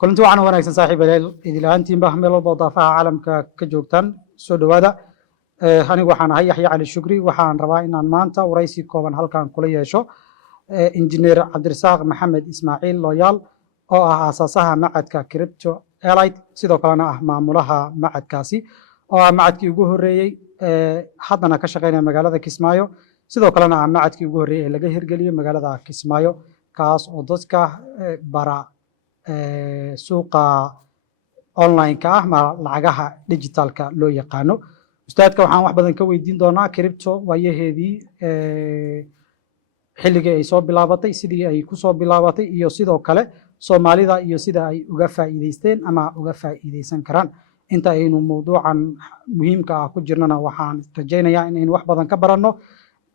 kulanti waxaan wanaagsan saaxiibayaal idil ahaantiinba meel walba daafaha caalamka ka joogtaan soo dhowaada. Anigu waxaan ahay Yaxya Cali Shukri, waxaan rabaa inaan maanta waraysi kooban halkan kula yeesho injineer Cabdirasaaq Maxamed Ismaaciil Looyaal oo ah aasaasaha macadka Crypto Elite, sidoo kalena ah maamulaha macadkaasi oo ah macadkii ugu horeeyey haddana ka shaqeynaya magaalada Kismaayo, sidoo kalena ah macadkii ugu horeeyey ee laga hirgeliyey magaalada Kismaayo, kaas oo dadka bara suuqa online-ka ah ma lacagaha digitalka loo yaqaano. Ustaadka waxaan wax badan ka weydiin doonaa crypto waayaheedii, xilligii ay soo bilaabatay, sidii ay ku soo bilaabatay, iyo sidoo kale Soomaalida iyo sida ay uga faa'iideysteen ama uga faa'iideysan karaan. Inta aynu mowduucan muhiimka ah ku jirnana waxaan rajaynayaa inaynu wax badan ka baranno,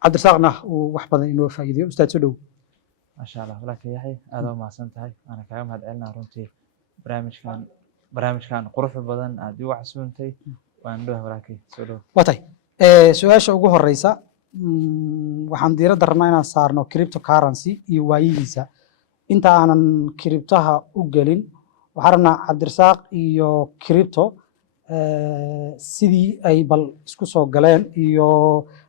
Cabdirasaaqna uu wax badan inoo faa'iideeyo. Ustaad soo dhow. maasha allah walaalka Yaxya aad waa mahadsan tahay, waana kaaga mahadcelinaa runtii barnaamijkan quruxda badan aad igu casuuntay. waan dhawahay walaalkay, soo dhow. Watay su-aasha ugu horeysa waxaan diiradda rabnaa inaan saarno cryptocurrency iyo waayihiisa. Inta aanan cryptaha u gelin, waxaan rabnaa Cabdirasaaq iyo crypto sidii ay bal isku soo galeen iyo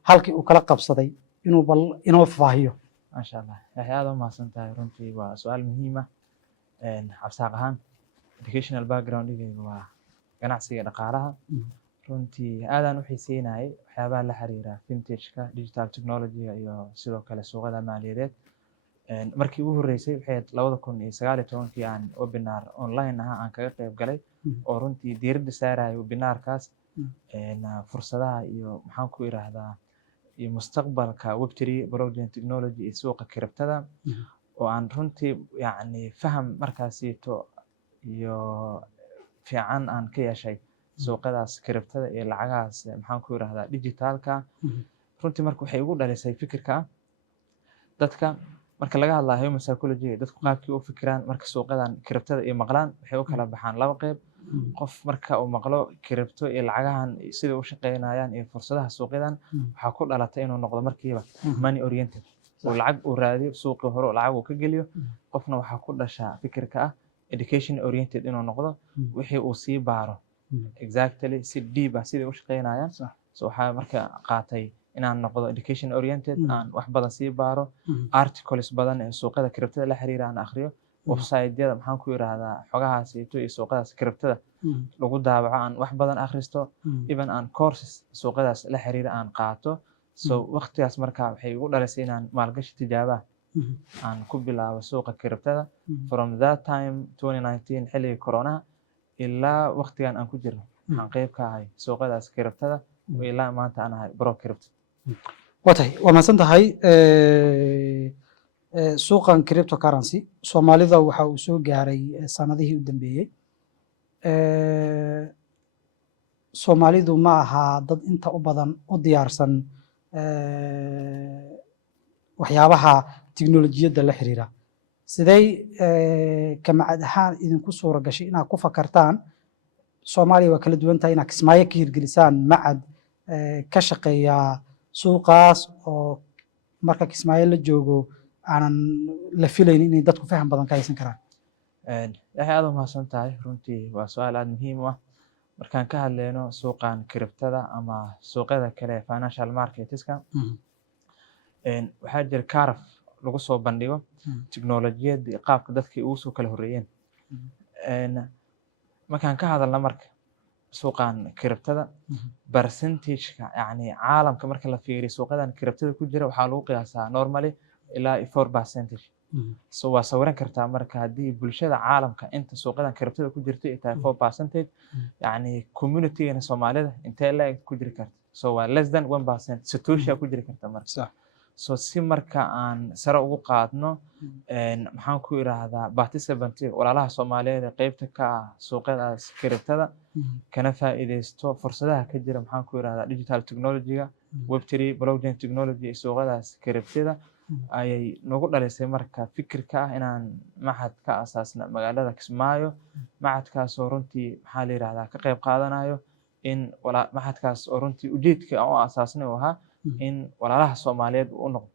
halkii uu kala qabsaday inuu bal inoo faahiyo. maasha allah Yaxya aad waa mahadsan tahay, runtii waa su-aal muhiim ah. Cabdirasaaq ahaan educational background-igayga waa ganacsiga dhaqaalaha. runtii aadaan u xiiseynayay waxyaabaha la xiriira vintage-ka, digital technology-ga iyo sidoo kale suuqada maaliyadeed. markii ugu horeysay waxay 2019 aan webinar online aan kaga qayb galay oo runtii diiradda saarayo webinarkaas fursadaha iyo maxaan ku iraahdaa iyo mustaqbalka web3 blockchain technology iyo suuqa cryptada oo aan runtii yacni faham markaasito iyo fiican aan ka yeeshay suuqadaas cryptada iyo lacagahaas maxaan ku iraahdaa digitalka. runtii marka waxay ugu dhalisay fikirka dadka marka laga hadlayo human psychology, dadku qaabkii u fikiraan marka suuqadan cryptada iyo maqlaan waxay u kala baxaan laba qayb. qof marka uu maqlo crypto iyo lacagahan sida u shaqeynayaan iyo fursadaha suuqyadan waxaa ku dhalatay inuu noqdo markiiba money oriented oo lacag uu raadiyo suuqii hore lacag uu ka geliyo. qofna waxaa ku dhashaa fikirka ah education oriented inuu noqdo wixii uu sii baaro exactly si deep ah sida u shaqeynayaan. so waxaa marka qaatay inaan noqdo education oriented, aan wax badan sii baaro, articles badan ee suuqada cryptada la xiriira aan akhriyo, website-yada maxaan ku iraahdaa xogahaas iyo suuqadaas cryptada lagu daabaco aan wax badan akhristo, even aan courses suuqadaas la xiriira aan qaato. so waqtigaas marka waxay igu dhalisay inaan maalgashi tijaaba aan ku bilaabo suuqa cryptada. from that time 2019 xilligii corona ilaa waqtigan aan ku jirno waxaan qayb ka ahay suuqadaas cryptada ilaa maanta aan ahay bro crypto. Watay waa mahadsan tahay. Suuqan cryptocurrency Soomaalida waxa uu soo gaaray sanadihii u dambeeyey. Soomaalidu ma aha dad inta u badan u diyaarsan waxyaabaha tiknolojiyadda la xiriira. Sidee kamacad ahaan idinku suura gashay inaad ku fakartaan Soomaaliya waa kala duwan tahay inaad Kismaayo ka hirgelisaan macad ka shaqeeya suuqaas oo marka Kismaayo la joogo aanan la filayn inay dadku faham badan ka haysan karaan. Yaxya aad waa mahadsan tahay, runtii waa su-aal aad muhiim u ah. markaan ka hadleyno suuqan cryptada ama suuqyada kale financial marketska waxaa jira caraf lagu soo bandhigo tiknolojiyadda iyo qaabka dadkii ugu soo kala horeeyeen. markaan ka hadalna marka suuqan cryptada percentage-ka yacni caalamka marka la fiiriyo suuqadan cryptada ku jira waxaa lagu qiyaasaa normally ilaa 4%. so waa sawiran kartaa marka haddii bulshada caalamka inta suuqadan cryptada ku jirta ay tahay 4%, yacni community-gana Soomaalida intee la eg ku jiri karta. so waa less than 1% satoshi ku jiri karta marka. so si marka aan sare ugu qaadno maxaan ku iraahdaa participant walaalaha Soomaaliyeed ee qaybta ka ah suuqyadaas cryptada kana faa'iideysto fursadaha ka jira maxaan ku iraahdaa digital technology-ga, web3 blockchain technology iyo suuqadaas cryptada ayay nagu dhalisay marka fikirka ah inaan macad ka asaasna magaalada Kismaayo. macadkaasoo runtii maxaa la yiraahdaa ka qayb qaadanayo in macadkaas oo runtii ujeedka aan u asaasnay oo ahaa in walaalaha Soomaaliyeed u noqdo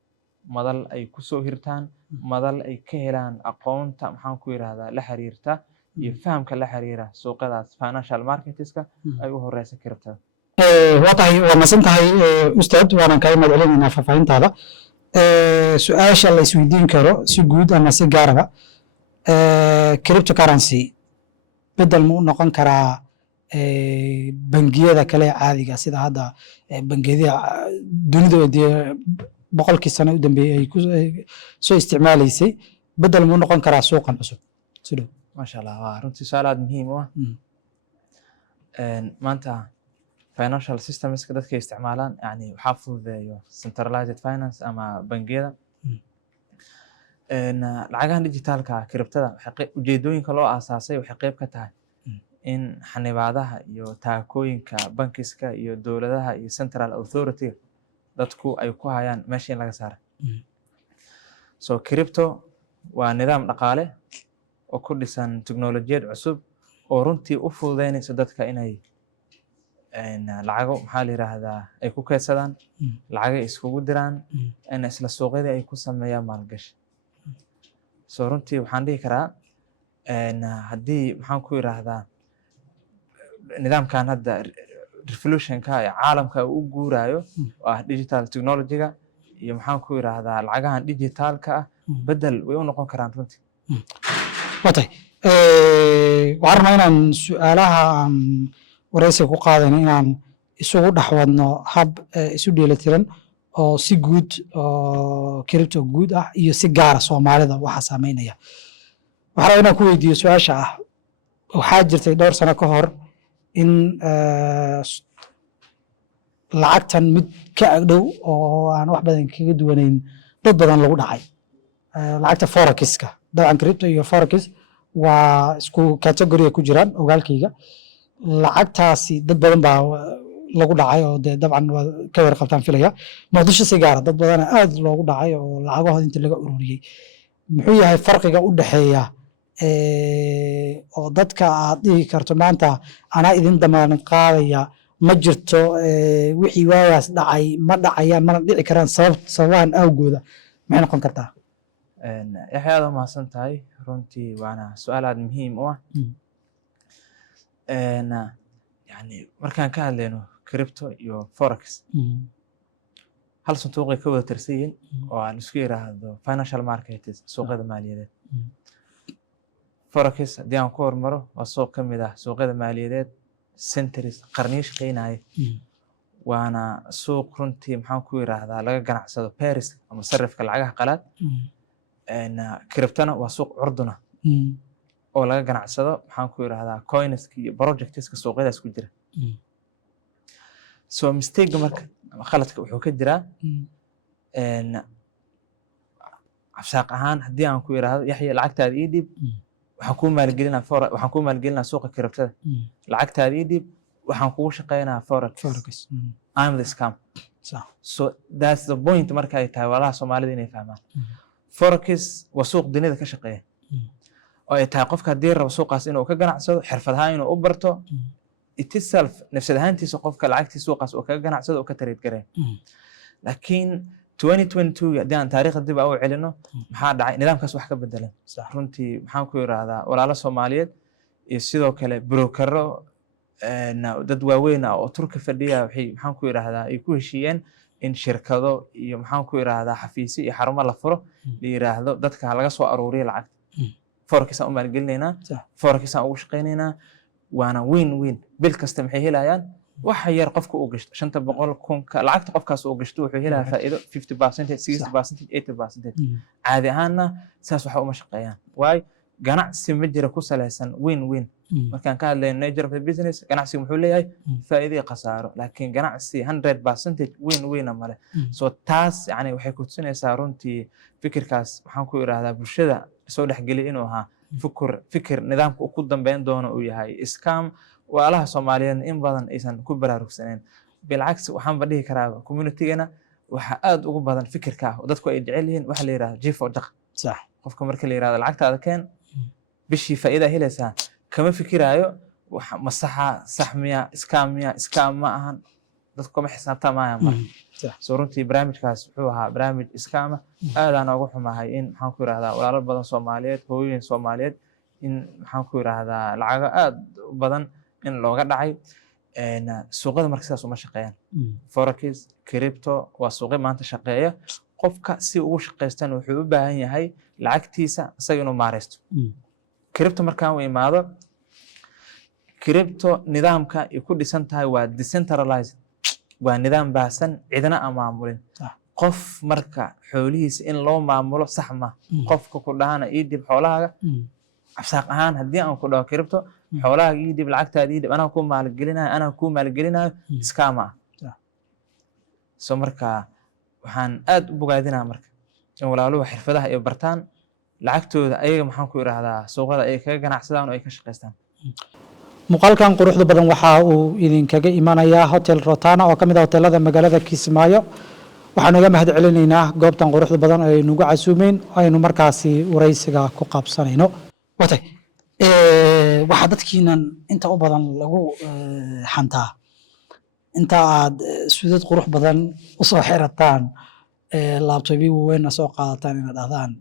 madal ay ku soo hirtaan, madal ay ka helaan aqoonta maxaan ku iraahdaa la xiriirta iyo fahamka la xiriira suuqyadaas financial marketska ay u horeysa kiribtada. waa masan tahay ustaad, waanan kaga mahad celinaynaa faahfaahintaada. Su-aasha la isweydiin karo si guud ama si gaaraba, cryptocurrency bedel ma u noqon karaa bangiyada kale ee caadiga sida hadda bangiyada dunida dee boqolkii sano u dambeeyey ay soo isticmaalaysay, bedel ma u noqon karaa suuqan cusub? sidoo maasha allah, waa runtii su'aal aad muhiim u ah. maanta financial systemska dadka isticmaalaan yani waxaa fududeeyo centralized finance ama bangiyada. lacagahan dijitaalka kiribtada ujeedooyinka loo aasaasay waxay qayb ka tahay in xanibaadaha iyo taakooyinka bankiska iyo dowladaha iyo central authority dadku ay ku hayaan meesha in laga saaray. So crypto waa nidaam dhaqaale oo ku dhisan teknolojiyad cusub oo runtii u fududeynaysa dadka inay lacago maxaa la yiraahdaa ay ku kaydsadaan, lacago iskugu diraan, in isla suuqyadii ay ku sameeyaan maalgashi. So runtii waxaan dhihi karaa haddii maxaan ku yiraahdaa nidaamkan hadda revolutionka ee caalamka uu guurayo oo ah digital technology-ga iyo maxaan ku yiraahdaa lacagahan digitalka ah bedel way u noqon karaan runtii. watay waxaan rabnaa inaan su'aalaha aan wareysiga ku qaadayno inaan isugu dhaxwadno hab isu dheelitiran oo si guud oo crypto guud ah iyo si gaara Soomaalida waxa saameynaya. waxaan rabaa inaan ku weydiiyo su'aasha ah, waxaa jirtay dhowr sano ka hor in lacagtan mid ka agdhow oo aan wax badan kaga duwanayn dad badan lagu dhacay, lacagta forex-ka. dabcan crypto iyo forex waa isku category ku jiraan ogaalkayga. lacagtaasi dad badan baa lagu dhacay oo dee dabcan waa ka war qabtaan filaya. Muqdisho si gaara dad badan aad loogu dhacay oo lacagahooda inta laga ururiyey. muxuu yahay farqiga u dhaxeeya oo dadka aad dhihi karto maanta anaa idin damaanad qaadaya ma jirto wixii waagaas dhacay ma dhacayaan mana dhici karaan sababahan awgooda maxay noqon kartaa? yaxya aad u mahadsan tahay, runtii waana su'aal aad muhiim u ah. yani markaan ka hadlayno crypto iyo forex hal sanduuqay ka wada tirsan yihiin oo aan isku yiraahdo financial markets, suuqyada maaliyadeed. forex haddii aan ku hormaro waa suuq ka mid ah suuqyada maaliyadeed centuries qarniyo shaqeynaya, waana suuq runtii maxaan ku yiraahdaa laga ganacsado pairs ama sarifka lacagaha qalaad. cryptona waa suuq curduna oo laga ganacsado maxaan ku yiraahdaa coinska iyo projectska suuqyadaas ku jira. so mistake marka khaladka wuxuu ka jiraa afsaaq ahaan haddii aan ku yiraahdo yaxya lacagtaada ii dhib waxaan kuu maalgelinaa suuqa cryptada, lacagtaada ii dhib waxaan kugu shaqeynaa forex. I'm the scam. so that's the point marka ay tahay walaalaha Soomaalida inay fahmaan forex waa suuq dunida ka shaqeeya oo ay tahay qofka haddii rabo suuqaas inuu ka ganacsado xirfad ahaan inuu u barto it itself nafsad ahaantiisa qofka lacagtiisa suuqaas oo kaga ganacsado oo ka trade gareeyo. laakiin 2022 haddii aan taariikhda dib u celino maxaa dhacay? nidaamkaas wax ka bedelan runtii. maxaan ku yiraahdaa walaalo Soomaaliyeed iyo sidoo kale brokero dad waaweyn oo Turki fadhiya waxay maxaan ku yiraahdaa ay ku heshiiyeen in shirkado iyo maxaan ku yiraahdaa xafiisyo iyo xarumo la furo la yiraahdo dadka laga soo aruuriyo lacag forex aan u maalgelinaynaa, forex aan ugu shaqeynaynaa, waana win bil kasta maxay helayaan waxa yar qofka uu gashto 500,000 lacagta qofkaas uu gashto wuxuu helayaa faa'iido 50%, 60%, 80%. caadi ahaanna saas waxa uma shaqeeyaan. waay ganacsi ma jira ku saleysan win markaan ka hadlayno nature of the business ganacsigu muxuu leeyahay faa'iido iyo khasaaro, laakiin ganacsi 100% win male. so taas yani waxay ku tusinaysaa runtii fikirkaas waxaan ku yiraahdaa bulshada soo dhaxgeli inuu ahaa fikir nidaamka uu ku dambeyn doono uu yahay scam. walaalaha Soomaaliyeed in badan aysan ku baraarugsaneen, bilcagsi waxaan ba dhihi karaa community-gana waxa aad ugu badan fikirka oo dadku ay jecel yihiin waxa la yiraahdo jif oo jaq. sax qofka marka la yiraahdo lacagtaada keen bishii faa'iido helaysaa kama fikiraayo waxa masaxa saxmiya scam ma ahan, dadku ma xisaabtamayaan marka. soo runtii barnaamijkaas wuxuu ahaa barnaamij scam aad aan ugu xumahay in maxaan ku yiraahdaa walaalo badan Soomaaliyeed hooyooyin Soomaaliyeed in maxaan ku yiraahdaa lacago aad u badan in looga dhacay suuqada marka sidaas uma shaqeeyaan forex crypto waa suuqyo maanta shaqeeya qofka si ugu shaqeystan wuxuu u baahan yahay lacagtiisa isaga inuu maareysto crypto markaan u imaado crypto nidaamka ay ku dhisan tahay waa decentralized waa nidaam baahsan cidna aan maamulin qof marka xoolihiisa in loo maamulo sax ma qofka ku dhahana ii dib xoolahaaga absaaq ahaan haddii aan ku dhaho crypto xoolahaaga ii dib lacagtaada ii dib anaa kuu maalgelinayo iskaama ah so marka waxaan aad u bogaadinaa marka in walaaluhu xirfadaha ay bartaan lacagtooda ayaga maxaan ku yiraahdaa suuqada ay kaga ganacsadaan oo ay ka shaqeystaan muuqaalkan quruxda badan waxa uu idinkaga imanayaa hotel Rotana oo kamid ah hoteelada magaalada Kismaayo waxaan uga mahad celinaynaa goobtan quruxda badan ee nagu casuumeen aynu markaasi wareysiga ku qaabsanayno watay waxa dadkiinan inta u badan lagu xantaa inta aad sudad qurux badan u soo xirataan laptop weyn soo qaadataan inaad dhahdaan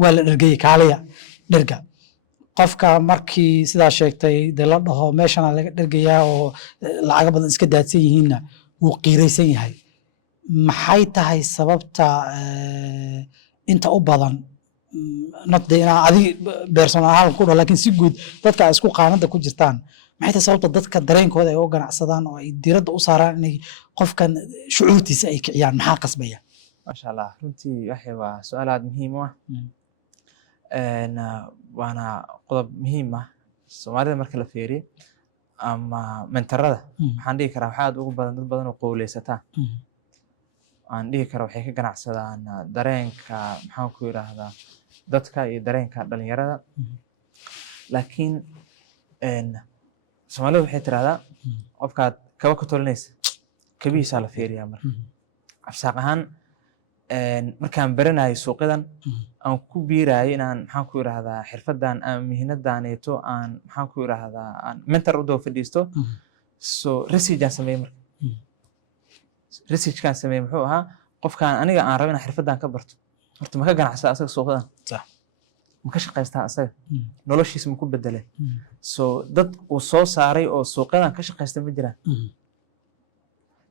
waa la dhergay kaaliya dherga qofka markii sidaa sheegtay de la dhaho meeshana laga dhergayaa oo lacaga badan iska daadsan yihiinna wuu qiiraysan yahay maxay tahay sababta inta u badan notde inaa adi personal ahaan ku dhaho laakiin si guud dadka ay isku qaanada ku jirtaan maxay tahay sababta dadka dareenkooda ay u ganacsadaan oo ay diiradda u saaraan inay qofkan shucuurtiisa ay kiciyaan maxaa qasbaya maasha allah runtii waxay waa su-aal aad muhiim u ah waana qodob muhiim ah soomaalida marka la fiiriyo ama mentarada waxaan dhihi karaa waxaa aad ugu badan dad badan oo qowleysataa aan dhihi kara waxay ka ganacsadaan dareenka maxaan ku yiraahdaa dadka iyo dareenka dhalinyarada laakiin soomaalida waxay tirahdaa qofkaad kaba ka tolinaysa kabihiisaa la fiiriyaa marka absaaq ahaan markaan baranayo suuqyadan aan ku biirayo inaan maxaan ku yiraahdaa xirfadan ama mihnadaaneeto aan maxaan ku yiraahdaa aan mentor u daba fadhiisto so research aan sameeyey marka researchkaan sameeyey muxuu ahaa qofkaan aniga aan rabo inaan xirfadan ka barto horta ma ka ganacsadaa asaga suuqyadan ma ka shaqaystaa asaga noloshiisa ma ku bedelay so dad uu soo saaray oo suuqyadan ka shaqaysta ma jiraan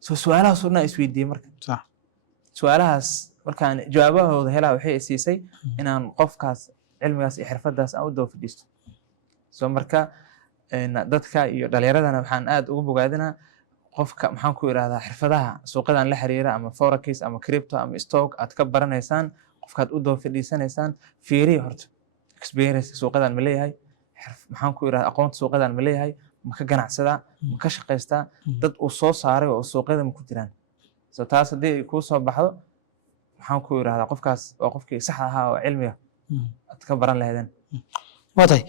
so su-aalahaas oo dhan isweydiiyey marka su-aalahaas markaan jawaabahooda helaa waxay siisay inaan qofkaas cilmigaas iyo xirfadaas aan u daba fadhiisto so marka dadka iyo dhalinyaradana waxaan aad ugu bogaadinaa qofka maxaan ku yiraahdaa xirfadaha suuqyadan la xiriira ama forex ama crypto ama stock aad ka baranaysaan qofkaad u daba fadhiisanaysaan fiiriya horta experience suuqyadan ma leeyahay maxaan ku yiraahdaa aqoonta suuqyadan ma leeyahay ma ka ganacsadaa ma ka shaqaystaa dad uu soo saaray oo suuqyada ma ku jiraan so taas haddii ay kuu soo baxdo maxaan ku yiraahdaa qofkaas waa qofkii sax ahaa oo cilmiga aad ka baran lahaydeen watay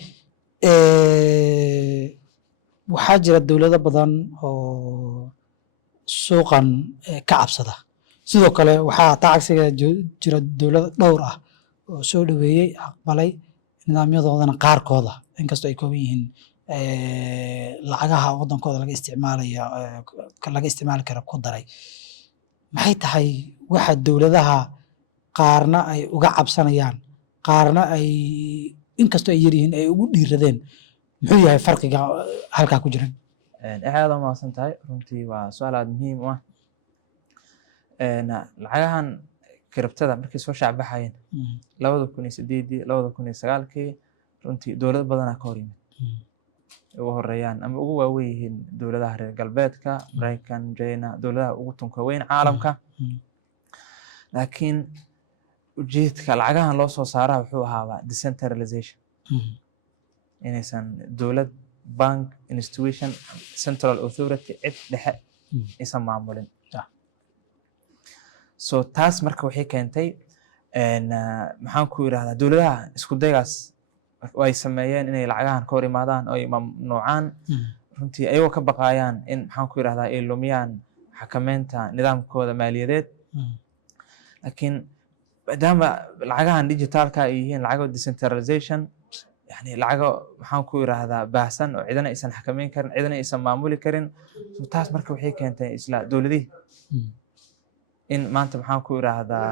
waxaa jira dowlado badan oo suuqan ka cabsada sidoo kale waxaa tacagsiga jira dowlado dhowr ah oo soo dhaweeyey aqbalay nidaamyadoodana qaarkooda inkastoo ay kooban yihiin lacagaha wadankooda laga isticmaali kara ku daray maxay tahay waxa dowladaha qaarna ay uga cabsanayaan qaarna ay inkastoo ay yaryihiin ay ugu dhiiradeen muxuu yahay farqiga halkaa ku jira aad u mahadsan tahay runtii waa su-aal aad muhiim u ah lacagahan kiribtada markay soo shacbaxayeen 2008 2009 runtii dowlado badanaa ka hor yimid ugu horeeyaan ama ugu waaweyn yihiin dowladaha reer galbeedka Mareykan China dowladaha ugu tunka weyn caalamka laakiin ujeedka lacagahan loo soo saaraa wuxuu ahaa decentralization inaysan dowlad bank institution central authority cid dhexe aysan maamulin so taas marka waxay keentay maxaan ku yiraahdaa dowladaha isku daygaas ay sameeyeen inay lacagahan ka hor imaadaan oo ay mamnuucaan runtii ayagoo ka baqayaan in maxaan ku yiraahdaa ay lumiyaan xakameynta nidaamkooda maaliyadeed laakiin maadaama lacagahan digitalka ay yihiin lacago decentralization yani lacago maxaan ku yiraahdaa baahsan oo cidana aysan xakameyn karin cidana aysan maamuli karin so taas marka waxay keentay isla dowladihii in maanta maxaan ku yiraahdaa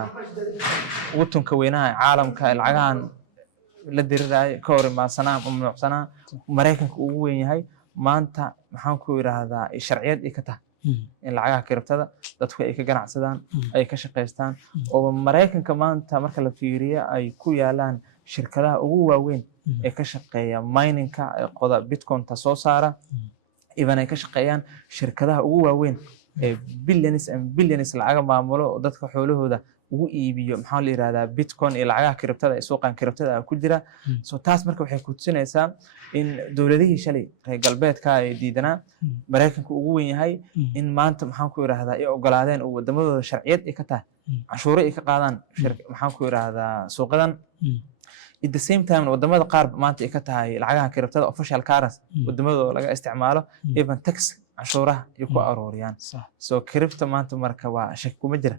ugu tunka weynaha caalamka lacagahan la diriraayo ka hor imaadsanaa mamnuucsanaa maraykanka ugu weyn yahay maanta maxaan ku yiraahdaa sharciyad ay ka tahay in lacagaha kiribtada dadku ay ka ganacsadaan ay ka shaqaystaan oo maraykanka maanta marka la fiiriyo ay ku yaalaan shirkadaha ugu waaweyn ee ka shaqeeya miningka qoda bitcoin-ta soo saara even ay ka shaqeeyaan shirkadaha ugu waaweyn ee billions lacaga maamulo oo dadka xoolahooda ugu iibiyo maxaa la yiraahdaa bitcoin iyo lacagaha kiribtada ee suuqan kiribtada ku jira so taas marka waxay ku tusinaysaa in dowladihii shalay reer galbeedka ay diidanaa maraykanka ugu weyn yahay in maanta maxaan ku yiraahdaa ay ogolaadeen oo wadamadooda sharciyad ay ka tahay cashuuro ay ka qaadaan maxaan ku yiraahdaa suuqadan at the same time wadamada qaar maanta ay ka tahay lacagaha kiribtada official currency wadamadooda laga isticmaalo even tax cashuuraha ay ku arooriyaan so kiribta maanta marka waa shaki kuma jira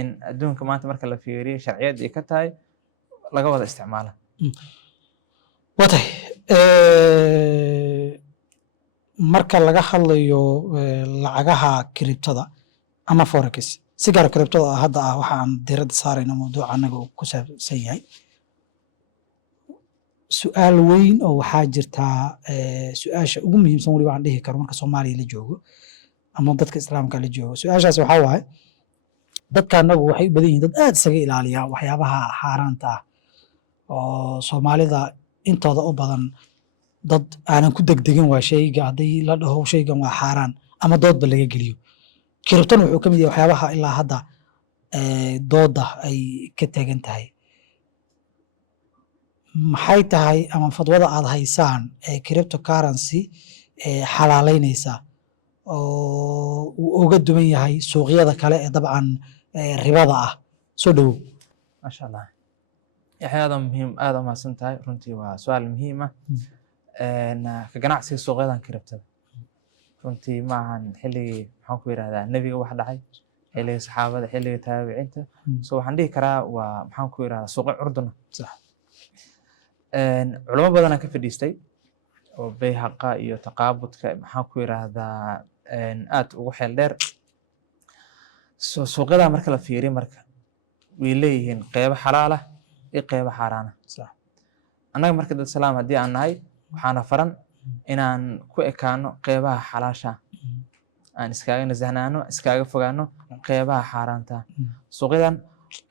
in adduunka maanta marka la fiiriyo sharciyad ay ka tahay laga wada isticmaalo watay marka laga hadlayo lacagaha kiribtada ama forex si gaar kiribtada hadda waxa aan diiradda saarayno mawduuca anaga uu ku saabsan yahay su'aal weyn oo waxaa jirtaa su'aasha ugu muhiimsan wali waxaan dhihi karo marka Soomaaliya la joogo ama dadka islaamka la joogo su'aashaas waxaa waaye dadka anagu waxay u badan yihiin dad aad isaga ilaaliya waxyaabaha xaaraanta ah oo Soomaalida intooda u badan dad aanan ku degdegin waa shayga haddii la dhaho shaygan waa xaaraan ama doodba laga geliyo kiribtan wuxuu ka mid yahay waxyaabaha ilaa hadda dooda ay ka taagan tahay maxay tahay ama fadwada aad haysaan ee cryptocurrency xalaaleynaysa oo uu uga duwan yahay suuqyada kale ee dabcan ribada ah soo dhawow masha Allah aad u mahadsan tahay runtii waa su'aal muhiim ah ka ganacsiga suuqyadan kiribtada runtii ma ahan xilligii maxaan ku yiraahdaa nabiga wax dhacay xilligii saxaabada xilligii taabiciinta soo waxaan dhihi karaa waa maxaan ku yiraahdaa suuqa urduna culamo badan ka fadhiistay oo bayhaqa iyo taqaabudka maxaan ku yiraahdaa aad ugu xeel dheer suuqyada marka la fiiriyo marka way leeyihiin qeybo xalaal ah iyo qeybo xaaraan ah annaga marka dad salaam haddii aan nahay waxaana faran inaan ku ekaano qeybaha xalaasha aan iskaaga nasahnaano iskaaga fogaano qeybaha xaaraanta suuqyadan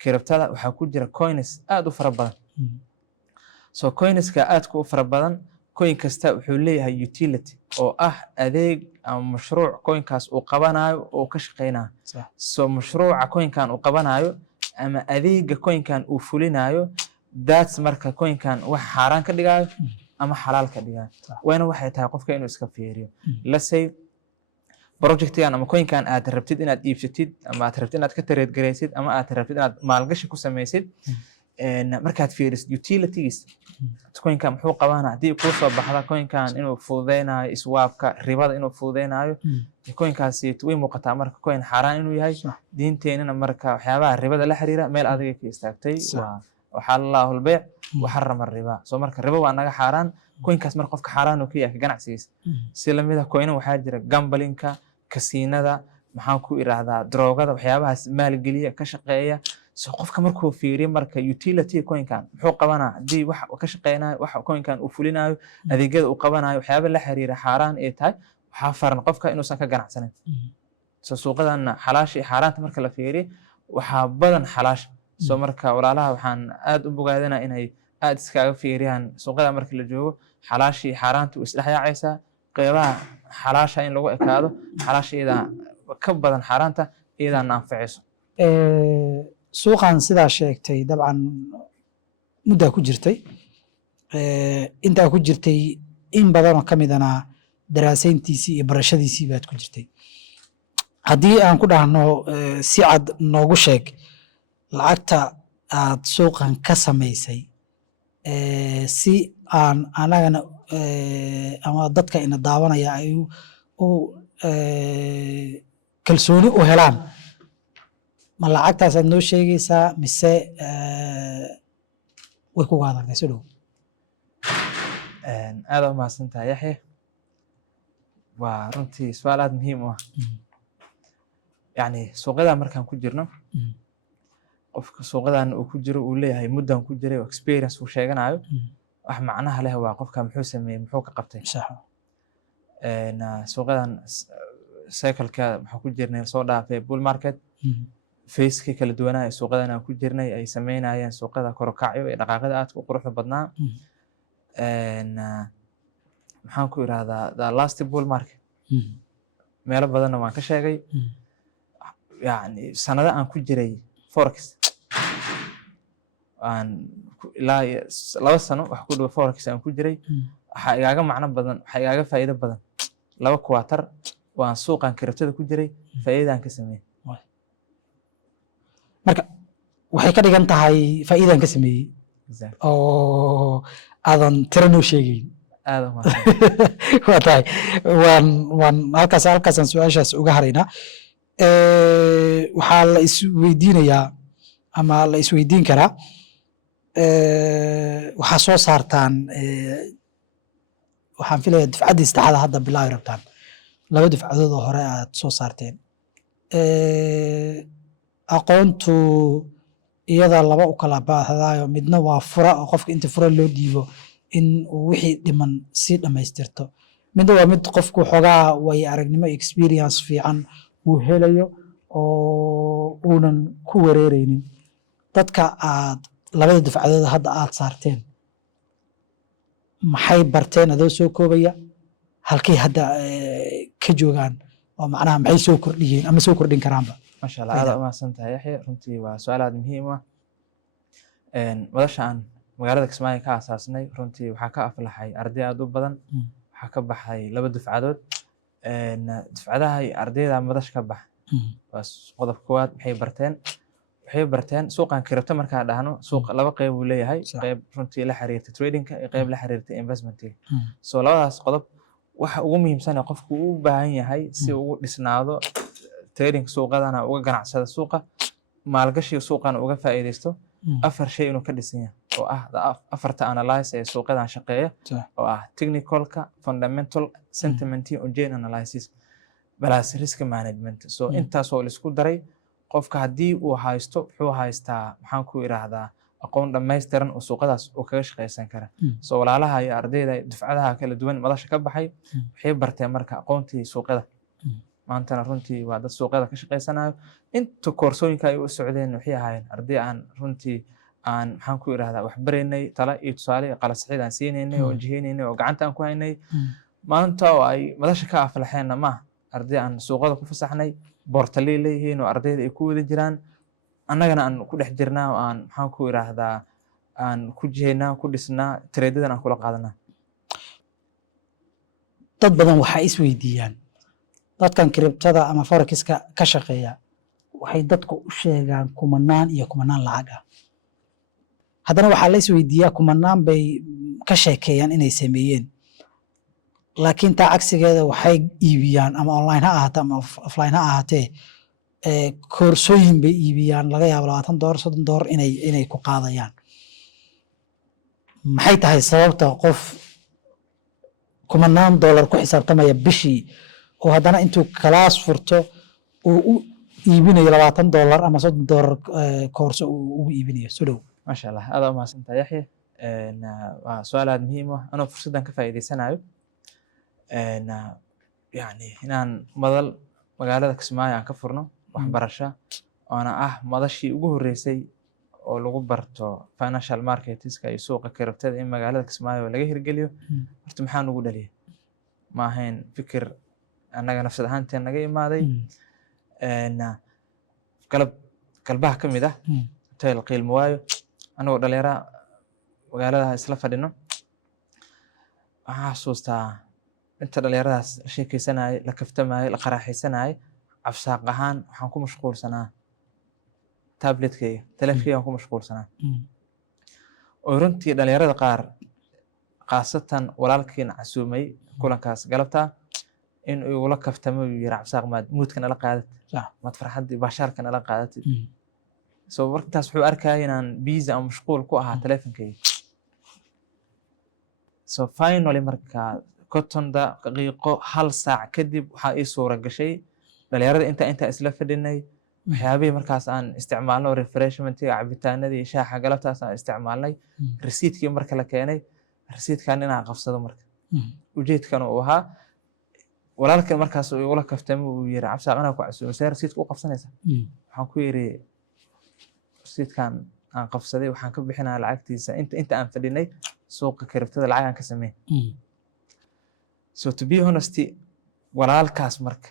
kiribtada waxaa ku jira coins aad u fara badan so coinska aadka u fara badan coin kasta wuxuu leeyahay utility oo ah adeeg ama mashruuc coinkaas uu qabanayo oo ka shaqeynayo so mashruuca coinkan uu qabanayo ama adeega coinkan uu fulinayo that's marka coinkan wax xaaraan ka dhigayo ama xalaal ka dhigayo wayna waxay tahay qofka inuu iska fiiriyo let's say projectigan ama coinkan aad rabtid inaad iibsatid ama aad rabtid inaad ka trade gareysid ama aad rabtid inaad maalgashi ku sameysid markaad fiirisid utilities coinkan muxuu qabanaa haddii kuu soo baxda coinkan inuu fududeynayo iswaabka ribada inuu fududeynayo coinkaasi way muuqataa marka coin xaaraan inuu yahay diinteenana marka waxyaabaha ribada la xiriira meel adiga ka istaagtay waxaa Allahu al-bayc wa harrama riba soo marka riba waa naga xaaraan coinkaas marka qofka xaaraan uu ka yahay ganacsigiisa si lamid ah coin waxaa jira gamblingka kasiinada maxaan ku iraahdaa droogada waxyaabahaas maalgeliya ka shaqeeya so qofka markuu fiiriyo marka utility coinkan muxuu qabanaa haddii wax ka shaqeynayo wax coinkan uu fulinayo adeegyada uu qabanayo waxyaaba la xiriira xaaraan ay tahay waxaa faran qofka inuusan ka ganacsanin so suuqadan xalaasha iyo xaaraanta marka la fiiriyo waxaa badan xalaasha so marka walaalaha waxaan aad u bogaadinaa inay aad iskaaga fiiriyaan suuqada marka la joogo xalaasha iyo xaaraanta u isdhexyaacaysaa qeybaha xalaasha in lagu ekaado xalaasha iyadaa ka badan xaaraanta iyadaana anfacayso suuqan sidaa sheegtay dabcan muddaa ku jirtay intaa ku jirtay in badanoo ka midana daraasayntiisii iyo barashadiisii baad ku jirtay haddii aan ku dhahno si cad noogu sheeg lacagta aad suuqan ka samaysay si aan anagana ama dadka ina daawanaya ay u kalsooni u helaan ma lacagtaasaad noo sheegaysaa mise way kuga adagtay soo dhow aad u mahadsantahay yaxye waa runtii su'aal aad muhiim u ah yani suuqyada markaan ku jirno qofka suuqadan uu ku jiro uu leeyahay muddan ku jiray oo experience uu sheeganayo wax macnaha leh waa qofka muxuu sameeyey muxuu ka qabtay suuqadan cycle-ka maxaa ku jirnay soo dhaafay bull market facekii kala duwanaa ee suuqadan aan ku jirnay ay sameynayeen suuqada kor u kacyo ee dhaqaaqada aadka u quruxda badnaa maxaan ku irahdaa the last bull market meelo badanna waan ka sheegay yani sanado aan ku jiray forex aan ilaa 2 sano wax ku dhow forex aan ku jiray waxaa igaaga macno badan waxaa igaaga faa'iido badan 2 quarter waan suuqan kiribtada ku jiray faa'iidaan ka sameeyay marka waxay ka dhigan tahay faa'iidaan ka sameeyey oo aadan tiro noo sheegayn aad waa tahay waan halkaasaan su-aashaas uga haraynaa waxaa la isweydiinayaa ama la isweydiin karaa waxaa soo saartaan waxaan filaya dufcaddii saddexaad hadda bilaabi rabtaan 2 dufcadood oo hore aad soo saarteen aqoontu iyada laba u kala baahdayo midna waa fura oo qofka inta fura loo dhiibo in uu wixii dhiman sii dhammaystirto midna waa mid qofku xoogaa way aragnimo experience fiican uu helayo oo uunan ku wareereynin dadka aad 2 dufcadood hadda aad saarteen maxay barteen adoo soo koobaya halkay hadda ka joogaan oo macnaha maxay soo kordhiyeen ama soo kordhin karaanba masha Allah aad u mahadsantahay Yaxya runtii waa su'aal aad muhiim ah madasha aan magaalada Kismaayo ka aasaasnay runtii waxaa ka aflaxay arday aad u badan waxaa ka baxay 2 dufcadood dufcadaha ardayda madasha ka bax waa qodob koowaad waxay barteen suuqan kiribto markaa dhahno suuq 2 qayb uu leeyahay qayb runtii la xiriirta tradingka iyo qayb la xiriirta investmentiga soo labadaas qodob waxa ugu muhiimsan ee qofku u baahan yahay si uu dhisnaado trading suuqadana uga ganacsada suuqa maalgashiga suuqana uga faa'iideysto 4 shay inuu ka dhisan yahay oo ah afarta analysis ee suuqadan shaqeeya oo ah technicalka fundamental sentiment iyo chain analysis plus risk management so intaas oo la isku daray qofka haddii uu haysto wuxuu haystaa maxaan ku iraahdaa aqoon dhammaystiran oo suuqadaas uu kaga shaqaysan kara soo walaalaha iyo ardayda dufcadaha kala duwan madasha ka baxay waxay barteen marka aqoontii suuqada maantana runtii waa dad suuqada ka shaqaysanayo inta koorsooyinka ay u socdeen waxay ahaayeen arday aan runtii aan maxaan ku iraahdaa wax baraynay tala iyo tusaale qala saxiid aan siinaynay oo jiheynay oo gacanta aan ku haynay maanta oo ay madasha ka aflaxeenna ma arday aan suuqada ku fasaxnay boortali leeyihiin oo ardayda ay ku wada jiraan annagana aan ku dhex jirnaa oo aan maxaan ku iraahdaa aan ku jiheynaa ku dhisnaa tradeadan aan kula qaadanaa dad badan waxaa isweydiiyaan dadkan kiribtada ama forexiska ka shaqeeya waxay dadku u sheegaan kumanaan iyo kumanaan lacag ah haddana waxaa la isweydiiyaa kumanaan bay ka sheekeeyaan inay sameeyeen laakiin taa cagsigeeda waxay iibiyaan ama online ha ahaatee ama offline ha ahaatee koorsooyin bay iibiyaan laga yaabo $20 $30 inay ku qaadayaan maxay tahay sababta qof kumanaan dollar ku xisaabtamaya bishii oo haddana intuu kalaas furto uu u iibinayo $20 ama $30 koorso uu ugu iibinayo soo dhow masha Allah aad u mahadsantahay Yaxya waa su'aal aad muhiim ah anoo fursadan ka faa'iideysanayo yani inaan madal magaalada Kismaayo aan ka furno waxbarasho oona ah madashii ugu horeysay oo lagu barto financial marketska iyo suuqa kiribtada in magaalada Kismaayo laga hirgeliyo horta maxaa nagu dhaliyay ma ahayn fikir annaga nafsad ahaanteen naga imaaday qalbaha ka mid ah hotel qiilmo waayo anagoo dhalinyara magaalada isla fadhino waxaan xasuustaa inta dhalinyaradaas la sheekeysanayay la kaftamayay la qaraaxaysanayay cabsaaq ahaan waxaan ku mashquulsanaa tabletkayga telefonkayga aan ku mashquulsanaa oo runtii dhalinyarada qaar khaasatan walaalkiina casuumay kulankaas galabtaa in igula kaftamo uu yiri cabsaaq maad muudka nala qaadat maad farxadii baashaarka nala qaadatid soo markaas wuxuu arkayay inaan busy ama mashquul ku ahaa telefonkayga so finally markaa 50 daqiiqo hal saac kadib waxaa ii suura gashay dhalinyarada inta isla fadhinay waxyaabihii markaas aan isticmaalno refreshmentiga cabitaanadii shaaxa galabtaas aan isticmaalnay risiidkii marka la keenay risiidkan inaan qabsado marka ujeedkan uu ahaa walaalkan markaas uu igula kaftamo uu yiri cabsaaq inaa ku casuumo see risiidka u qabsanaysa waxaan ku yiri risiidkan aan qabsaday waxaan ka bixinaa lacagtiisa inta aan fadhinay suuqa kiribtada lacag aan ka sameeyay so to be honest walaalkaas marka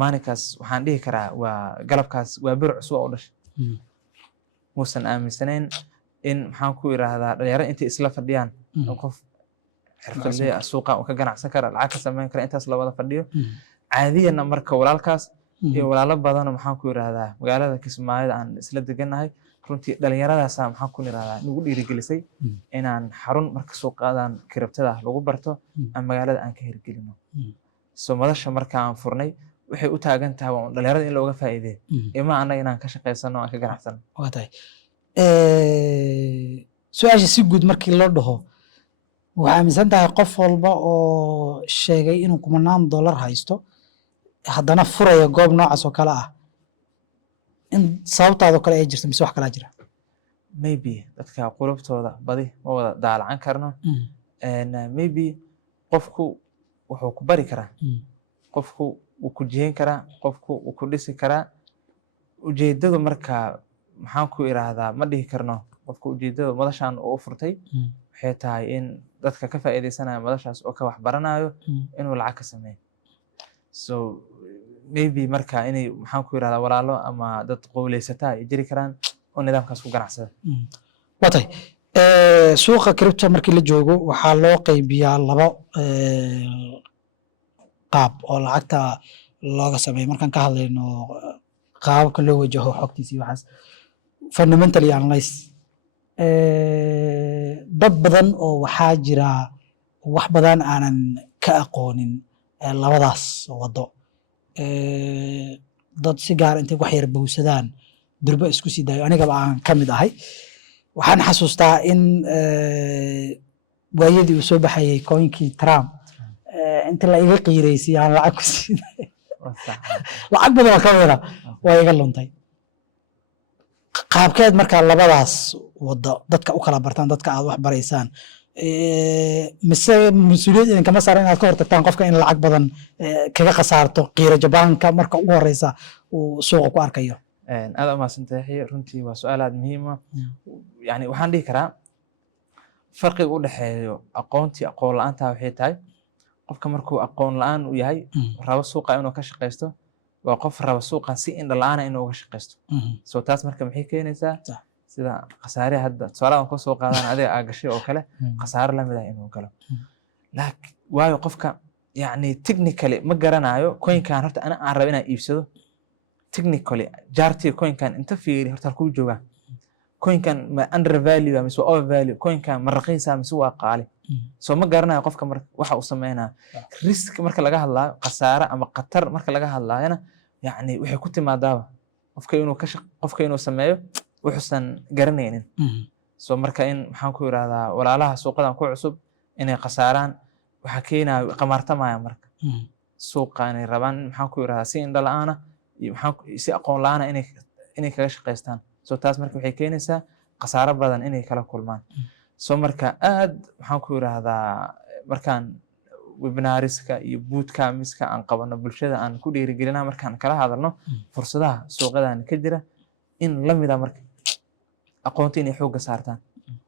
maalinkaas waxaan dhihi karaa waa galabkaas waa bir cusub oo dhashay muusan aaminsanayn in maxaan ku yiraahdaa dhalinyaro intay isla fadhiyaan qof xirfadle suuqa uu ka ganacsan kara lacag ka sameyn kara intaas la wada fadhiyo caadiyana marka walaalkaas iyo walaalo badan maxaan ku yiraahdaa magaalada Kismaayo aan isla deganahay runtii dhalinyaradaas maxaan ku yiraahdaa nagu dhiirigelisay inaan xarun marka suuqadan kiribtada lagu barto aan magaalada aan ka hirgelino soo madasha marka aan furnay waxay u taagan tahay waa dhalinyarada in looga faa'iideeyo ima anaga inaan ka shaqeysano aan ka ganacsano waa tahay su'aasha si guud markii loo dhaho waxaa aaminsan tahay qof walba oo sheegay inuu $10,000 haysto haddana furaya goob noocaas oo kale ah in sababtaadoo kale ay jirto mise wax kalaa jira maybe dadka qulubtooda badi ma wada daalacan karno maybe qofku wuxuu ku bari karaa qofku wuu ku jihin karaa qofku wuu ku dhisi karaa ujeedadu marka maxaan ku iraahdaa ma dhihi karno qofku ujeedada madashan oo furtay waxay tahay in dadka ka faa'iideysanaya madashaas oo ka wax baranayo inuu lacag ka sameeyo so maybe marka inay maxaan ku iraahdaa walaalo ama dad qowleysata ay jiri karaan oo nidaamkaas ku ganacsada waa tahay suuqa kiribta markii la joogo waxaa loo qaybiyaa labo qaab oo lacagta looga sameeyo markaan ka hadlayno qaababka loo wajaho xogtiisa iyo waxaas fundamentally analyze dad badan oo waxaa jira wax badan aanan ka aqoonin labadaas wado dad si gaar intay wax yar bowsadaan durba isku sii daayo anigaba aan ka mid ahay waxaan xasuustaa in waayadii uu soo baxayay coinkii Trump inta la iga qiireysay aan lacag ku siiday lacag badan oo ka wada waa iga luntay qaabkeed marka labadaas wado dadka u kala bartaan dadka aad wax baraysaan mise mas'uuliyad idin kama saaran inaad ka hortagtaan qofka in lacag badan kaga khasaarto qiiro jabaanka marka ugu horeysa uu suuqa ku arkayo aad umahadsantahay runtii waa su'aal aad muhiim ah yani waxaan dhihi karaa farqiga u dhexeeyo aqoontii aqoon la'aanta waxay tahay qofka markuu aqoon la'aan u yahay rabo suuqa inuu ka shaqeysto waa qof rabo suuqa si indha la'aan inuu uga shaqeysto soo taas marka maxay keenaysaa sida khasaare hadda tusaalahan ku soo qaadaan adiga aa gashay oo kale khasaare la mid ah inuu galo laakiin waayo qofka yani technically ma garanayo coinkan horta aan rabo inaan iibsado technically jaartii coinkan inta fiiri horta halkuu joogaa coinkan ma under value mise waa over value coinkan ma raqiisa mise waa qaali soo ma garanayo qofka marka waxa uu sameynaa risk marka laga hadlaayo khasaare ama khatar marka laga hadlaayana yani waxay ku timaadaaba qofka inuu sameeyo wuxuusan garanaynin soo marka in maxaan ku yiraahdaa walaalaha suuqadan ku cusub inay khasaaraan waxa keenayo qamaartamaya marka suuqa inay rabaan maxaan ku yiraahdaa si indha la'aana iyo si aqoon la'aana inay kaga shaqeystaan soo taas marka waxay keenaysaa khasaaro badan inay kala kulmaan soo marka aad maxaan ku yiraahdaa markaan webinariska iyo bootcampska aan qabano bulshada aan ku dhiirigelina markaan kala hadalno fursadaha suuqadan ka jira in la mid ah marka aqoonta inay xoogga saartaan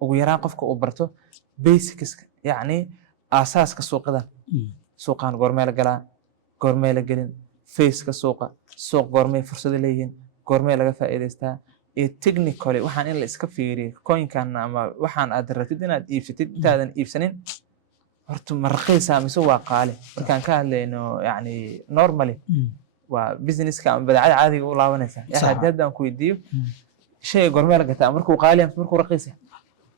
ugu yaraan qofka uu barto basicska yacni aasaaska suuqan goormee la galaa goormee la gelin faceka suuq goormee fursado leeyihiin goormee laga faa'iidaystaa iyo technically waxaan in la iska fiiriyo coinkan ama waxaan aad rabtid inaad iibsatid intaadan iibsanin horta ma raqiisa mise waa qaali markaan ka hadlayno yacni normally waa businesska ama badeecada caadiga u laabanaysa haddii haddaan ku weydiiyo shay goormee la gataa markuu qaali ama markuu raqiisa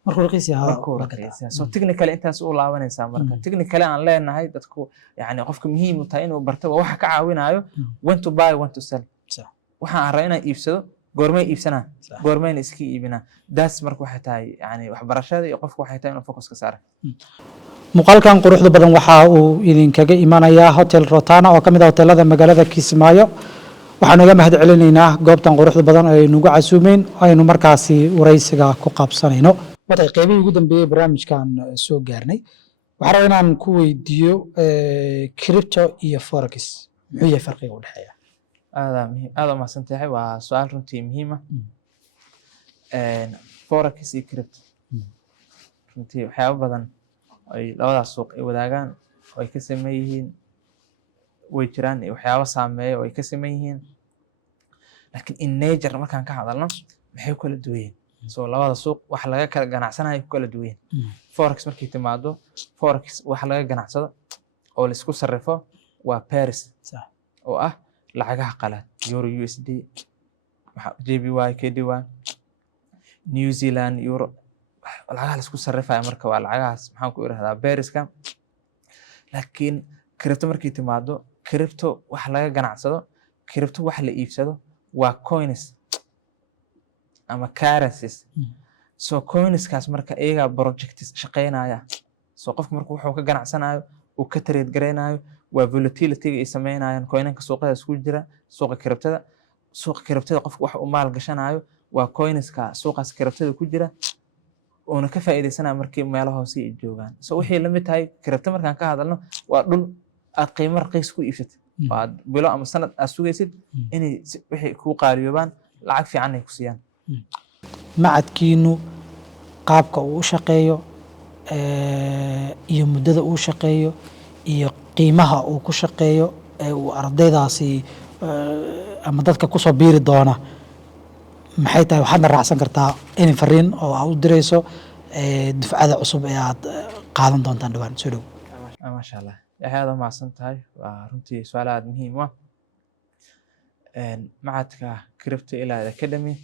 markuu raqiisa so technically intaas u laabanaysa marka technically aan leenahay dadku yani qofka muhiim u tahay inuu barto waxa ka caawinayo when to buy when to sell waxaan rabaa inaan iibsado goormee iibsanaa goormeena iska iibinaa daas marka waxay tahay yani waxbarashada iyo qofku waxay tahay inuu focus ka saaro muuqaalkan quruxda badan waxa uu idinkaga imanayaa hotel Rotana oo ka mid ah hoteelada magaalada Kismaayo waxaan uga mahad celinaynaa goobtan quruxda badan oo ay nagu casuumeen aynu markaasi waraysiga ku qaabsanayno waday qaybihii ugu dambeeyey barnaamijkan soo gaarnay waxaan rabaa inaan ku weydiiyo crypto iyo forex muxuu yahay farqiga u dhexeeya aada umahadsan tahay waa su-aal runtii muhiim ah forex iyo crypto runtii waxyaabo badan ay labadaas suuq ay wadaagaan oo ay ka sameyn yihiin way jiraan iyo waxyaabo saameeya oo ay ka sameyn yihiin laakiin in nature markaan ka hadalno maxay ku kala duwan yihiin so labada suuq wax laga kala ganacsanayo ku kala duwan yihiin forex markay timaado forex wax laga ganacsado oo la isku sarrifo waa pairs oo ah lacagaha qalaad euro USD JPY KDY New Zealand euro lacagaha la isku sarrifayo marka waa lacagahaas maxaan ku irahdaa pairska laakiin crypto markay timaado crypto wax laga ganacsado crypto wax la iibsado waa coins ama currencies so coinskaas marka iyaga projects shaqeynaya so qofku markuu wuxuu ka ganacsanayo uu ka trade gareynayo waa volatility ay sameynayaan coinanka suuqada isku jira suuqa cryptada qofku wax uu maal gashanayo waa coinska suuqaas cryptada ku jira oona ka faa'iideysanayo markii meelo hoose ay joogaan so wixii la mid tahay crypto markaan ka hadalno waa dhul aad qiimo raqiis ku iibsatay waa bilo ama sanad aad sugaysid inay wixii kuu qaaliyoobaan lacag fiican ay ku siiyaan macadkiinu qaabka uu u shaqeeyo iyo muddada uu shaqeeyo iyo qiimaha uu ku shaqeeyo ee uu ardaydaasi ama dadka kusoo biiri doona maxay tahay waxaadna raacsan kartaa in fariin oo aad u dirayso dufcada cusub ee aad qaadan doontaan dhawaan soo dhow maasha allah aad u mahadsan tahay waa runtii su'aal aad muhiim u ah macadka crypto ilaa academy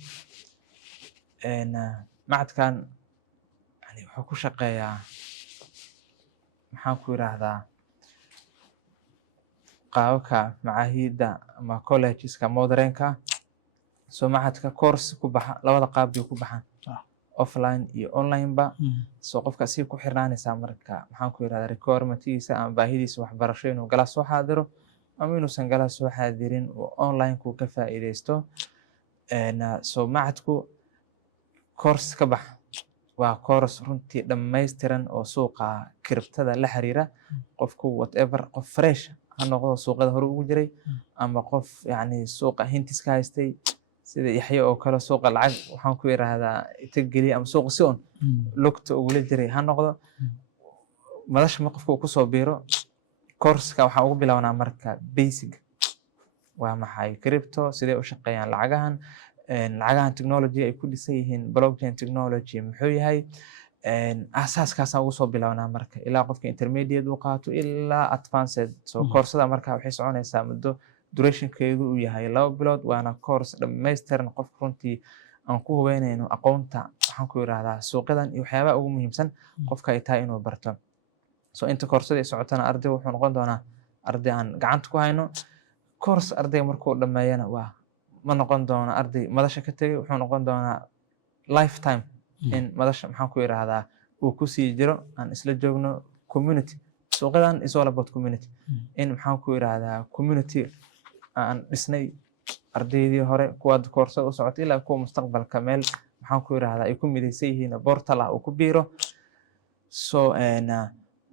macadkan yani wuxuu ku shaqeeyaa maxaan ku yiraahdaa qaababka macaahidda ama collegeska modernka so macadka course ku baxa labada qaab bay ku baxaan offline iyo online ba so qofka si ku xirnaanaysa marka maxaan ku yiraahdaa requirementiisa ama baahidiisa waxbarasho inuu gala soo xaadiro ama inuusan gala soo xaadirin oo online ku ka faa'iideysto so macadku course ka bax waa course runtii dhammaystiran oo suuqa cryptada la xiriira qofku whatever qof fresh ha noqdo suuqada hore ugu jiray ama qof yani suuqa hintiska haystay sida yaxye oo kale suuqa lacag waxaan ku yiraahdaa itageliya ama suuqa si on lugta ugula jiray ha noqdo madasha ma qofku ku soo biiro course-ka waxaa ugu bilaabnaa marka basic waa maxay crypto sidee u shaqeeyaan lacagahan technology ay ku dhisan yihiin blockchain technology muxuu yahay asaaskaasaan ugu soo bilaabnaa marka ilaa qofka intermediate uu qaato ilaa advanced so koorsada marka waxay soconaysaa muddo durationkeedu uu yahay 2 bilood waana course dhammaystiran qof runtii aan ku hubeynayno aqoonta waxaan ku yiraahdaa suuqadan iyo waxyaabaha ugu muhiimsan qofka ay tahay inuu barto so inta koorsada ay socotana arday wuxuu noqon doonaa arday aan gacanta ku hayno course ardayga markuu dhammeeyana waa ma noqon doona arday madasha ka tegay wuxuu noqon doonaa lifetime in madasha maxaan ku yiraahdaa uu ku sii jiro aan isla joogno community suuqadan is all about community in maxaan ku yiraahdaa community aan dhisnay ardaydii hore kuwa koorsada u socotay ilaa kuwa mustaqbalka meel maxaan ku yiraahdaa ay ku midaysan yihiin portal ah uu ku biiro so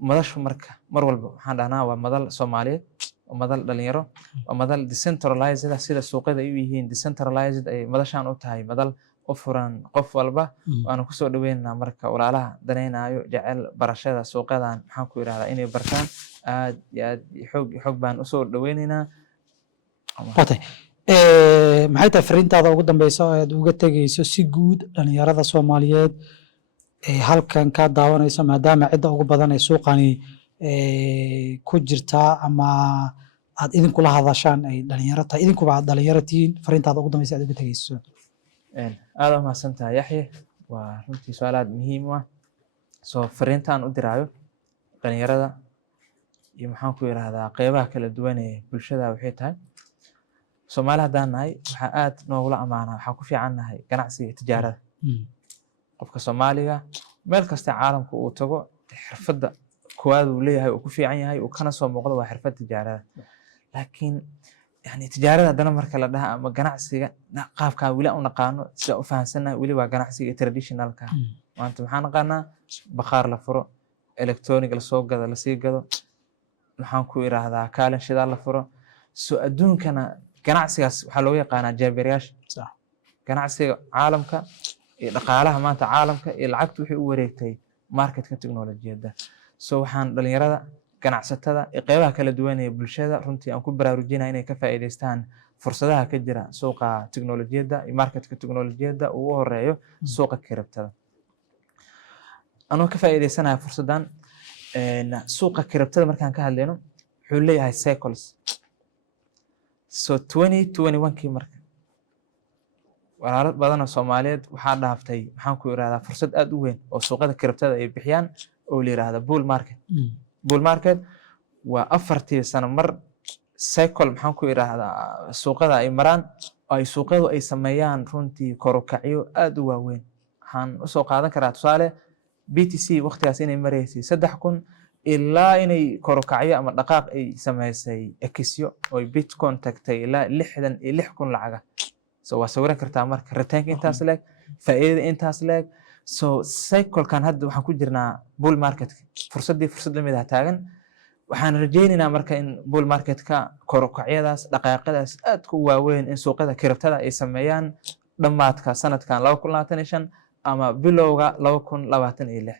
madashu marka mar walba waxaan dhahnaa waa madal Soomaaliyeed waa madal dhalinyaro waa madal decentralized sida suuqada ay u yihiin decentralized ay madashan u tahay madal u furan qof walba waana ku soo dhaweynaa marka walaalaha danaynayo jecel barashada suuqadan maxaan ku yiraahdaa inay bartaan aad iyo aad xoog baan u soo dhaweynaynaa maxay tahay fariintaada ugu dambeysa oo aad uga tegayso si guud dhalinyarada Soomaaliyeed halkan ka daawanayso maadaama cidda ugu badan ee suuqani ku jirta ama aad idinkula hadashaan ay dhalinyaro tahay idinkuba aad dhalinyaro tihiin fariintaada ugu dambeysa aad uga tegayso aad u mahadsantahay yaxye waa runtii su'aal aad muhiim u ah so fariintaan u diraayo dhalinyarada iyo maxaan ku yiraahdaa qeybaha kala duwan ee bulshada waxay tahay Soomaali haddaan nahay waxaa aad noogula amaanaa waxaa ku fiican nahay ganacsiga tijaarada qofka Soomaaliga meel kasta caalamka uu tago xirfadda koowaad uu leeyahay uu ku fiican yahay uu kana soo muuqdo waa xirfad tijaarada laakiin يعني tijaarada haddana marka la dhaha ama ganacsiga qaabkaa weli aan u naqaano sida u fahansannahay weli waa ganacsiga traditionalka maanta maxaan naqaanaa bakhaar la furo electronic la soo gado lasii gado maxaan ku idhaahdaa kaalin shidaal la furo so adduunkana ganacsigaas waxaa loogu yaqaanaa jaabeerayaasha ganacsiga caalamka iyo dhaqaalaha maanta caalamka iyo lacagtu waxay u wareegtay marketka teknolojiyadda so waxaan dhalinyarada ganacsatada iyo qeybaha kala duwan ee bulshada runtii aan ku baraarujinaa inay ka faa'iidaystaan fursadaha ka jira suuqa teknolojiyadda iyo marketka teknolojiyadda uu u horeeyo suuqa kiribtada anoo ka faa'iidaysanaya fursadan suuqa kiribtada markaan ka hadlayno wuxuu leeyahay cycles so 2021kii marka walaalo badan oo Soomaaliyeed waxaa dhaaftay maxaan ku iraadaa fursad aad u weyn oo suuqada kiribtada ay bixiyaan oo la yiraahdo bull market waa 4 sano mar cycle maxaan ku iraadaa suuqada ay maraan ay suuqadu ay sameeyaan runtii kor u kacyo aad u waaweyn waxaan u soo qaadan karaa tusaale BTC waqtigaas inay mareysay 3000 ilaa inay kor u kacyo ama dhaqaaq ay sameysay ekisyo oo Bitcoin tagtay ilaa 66000 lacaga so waa sawiran kartaa marka retaanka intaas leeg faa'iidada intaas leeg so cycle-kan hadda waxaan ku jirnaa bull market fursad lamid ah taagan waxaan rajaynaynaa marka in bull marketka kor u kacyadaas dhaqaaqadaas aad ku waaweyn in suuqada kiribtada ay sameeyaan dhamaadka sanadkan 2025 ama bilowga 2026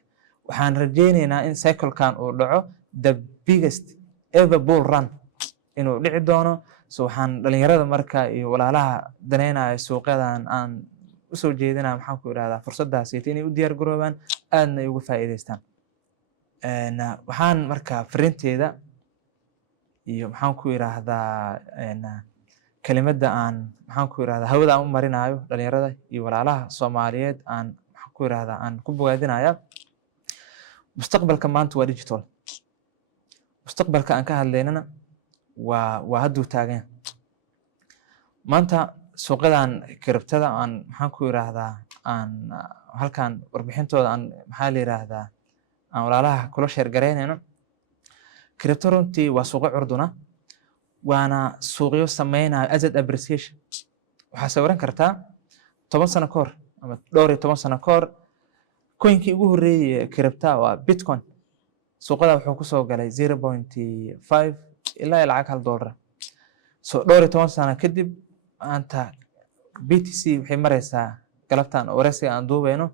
waxaan rajaynaynaa in cycle-kan uu dhaco the biggest ever bull run inuu dhici doono so waxaan dhalinyarada marka iyo walaalaha daneynaya suuqadan aan u soo jeedinaa maxaan ku irahdaa fursadaas inay u diyaar garoobaan aadna ay uga faa'iidaystaan waxaan marka fariinteeda iyo maxaan ku irahdaa kalimadda aan maxaan ku irahdaa hawada aan u marinayo dhalinyarada iyo walaalaha Soomaaliyeed aan maxaan ku irahdaa aan ku bogaadinaya mustaqbalka maanta waa digital mustaqbalka aan ka hadlaynana waa hadduu taagan maanta suuqadan kiribtada aan maxaan ku irahdaa aan halkan warbixintooda aan maxaa la yiraahdaa aan walaalaha kula sheer gareynayno kiribto runtii waa suuqo curduna waana suuqyo sameynaya asset appreciation waxaa sawiran kartaa 10 sano kahor ama dhowr iyo 10 sano kahor coinkii ugu horreeyay kiribta waa Bitcoin suuqada wuxuu ku soo galay 0.5 ilaa lacag $1 so dhowr iyo 10 sano kadib anta BTC waxay maraysaa galabtan wareysiga aan duubayno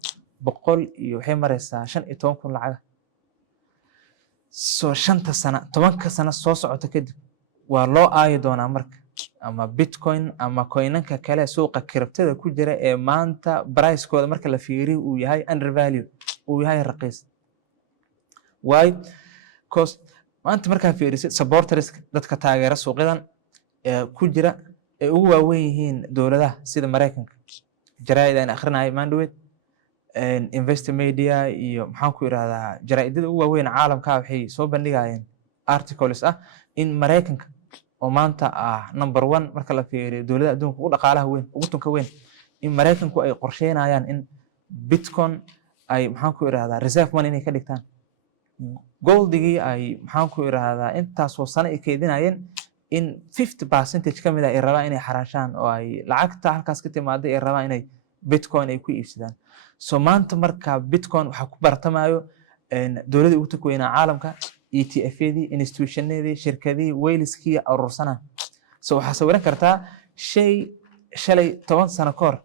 100 iyo waxay maraysaa 15,000 lacag so 5 sano 10 sano soo socota kadib waa loo aayi doonaa marka ama Bitcoin ama coinanka kale suuqa kiribtada ku jira ee maanta price-kooda marka la fiiriyo uu yahay undervalue uu yahay raqiis why cause maanta markaa fiirisid supporters dadka taageera suuqadan ee ku jira ay ugu waaweyn yihiin dowladaha sida Mareykanka jaraa'id aan akhrinayo mandate investor media iyo maxaan ku irahdaa jaraa'idada ugu waaweyn caalamka waxay soo bandhigayeen articles ah in Mareykanka oo maanta ah number 1 marka la fiiriyo dowladaha adduunka ugu dhaqaalaha weyn ugu tunka weyn in Mareykanku ay qorsheynayaan in Bitcoin ay maxaan ku irahdaa reserve money inay ka dhigtaan goldigii ay maxaan ku irahdaa intaas oo sano ay keedinayeen in 50% ka mid ah ay rabaan inay xaraashaan oo ay lacagta halkaas ka timaaday ay rabaan inay Bitcoin ay ku iibsadaan so maanta marka Bitcoin waxa ku bartamayo dowladda ugu weynaa caalamka ETF-yadii institutionadii shirkadii weyliskii urursana so waxa sawiran kartaa shay shalay 10 sano kahor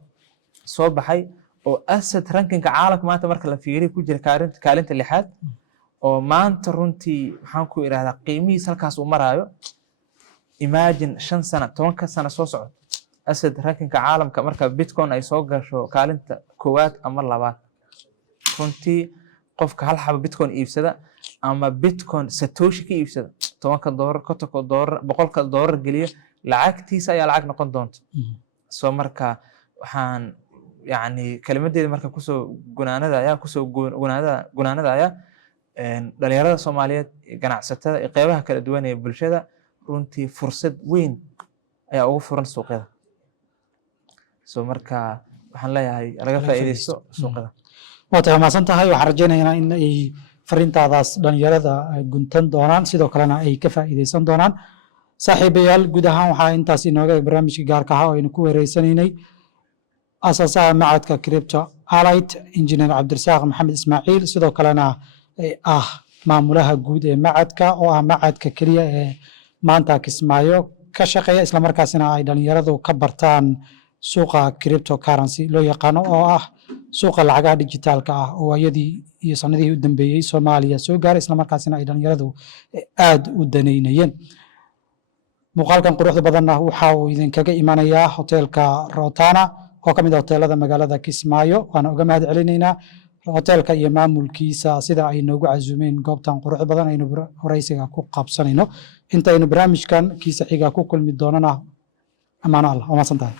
soo baxay oo asset ranking caalamka maanta marka la fiiriyo ku jira kaalinta lixaad oo maanta runtii waxaan ku irahdaa qiimihiisa halkaas uu maraayo imagine 5 sano 10 sano soo socod asset ranking caalamka marka Bitcoin ay soo gasho kaalinta koowaad ama labaad runtii qofka hal xabo Bitcoin iibsada ama Bitcoin Satoshi ka iibsada $10 $100 $100 geliya lacagtiisa ayaa lacag noqon doonta soo marka waxaan yani kalimadeeda marka kusoo gunaanadaya dhalinyarada Soomaaliyeed ganacsatada iyo qeybaha kala duwan ee bulshada runtii fursad weyn ayaa ugu furan suuqyada soo marka waxaan leeyahay laga faa'iideysto suuqyada waa mahadsan tahay waxaan rajaynaynaa in ay fariintaadaas dhalinyarada guntan doonaan sidoo kalena ay ka faa'iideysan doonaan saaxiibayaal guud ahaan waxaa intaas inooga eg barnaamijka gaarka ah oo aynu ku wareysanaynay asaasaha macadka cripto allied engineer cabdirasaaq maxamed ismaaciil sidoo kalena ah maamulaha guud ee macadka oo ah macadka keliya ee maanta Kismaayo ka shaqeeya islamarkaasina ay dhalinyaradu ka bartaan suuqa cryptocurrency loo yaqaano oo ah suuqa lacagaha dijitaalka ah oo ayadii iyo sanadihii u dambeeyey Soomaaliya soo gaaray islamarkaasina ay dhalinyaradu aad u daneynayeen. Muuqaalkan quruxda badanna waxa uu idinkaga imanayaa hoteelka Rotana oo ka mid ah hoteelada magaalada Kismaayo. Waana uga mahad celinaynaa hoteelka iyo maamulkiisa sida ay noogu casuumeen goobtan quruxda badan aynu waraysiga ku qabsanayno. Inta aynu barnaamijkan kiisa xiga ku kulmi doonana amaano Allah. Waa mahadsantahay.